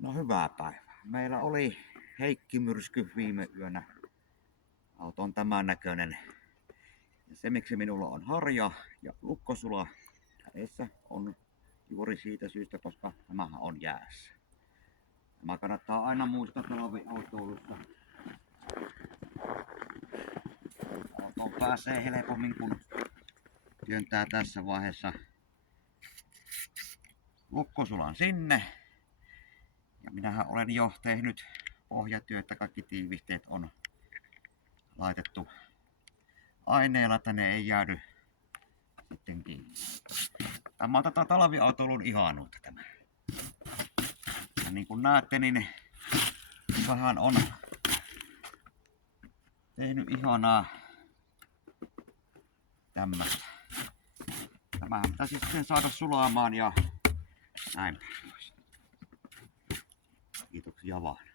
No hyvää päivää. Meillä oli Heikki-myrsky viime yönä. Auto on tämän näköinen. Ja se miksi minulla on harja ja lukkosula edessä on juuri siitä syystä, koska tämähän on jäässä. Tämä kannattaa aina muistaa talviautoilussa. Autoon pääsee helpommin kun työntää tässä vaiheessa lukkosulan sinne. Ja minähän olen jo tehnyt pohjatyötä, kaikki tiivisteet on laitettu aineella, että ne ei jäädy sitten kiinni. Tämä on tätä talviautoilun ihanuutta tämä. Ja niin kuin näette, niin vähän on tehnyt ihanaa tämmöistä. Tämähän pitäisi sitten saada sulaamaan ja näin. Kiitoksia vaan.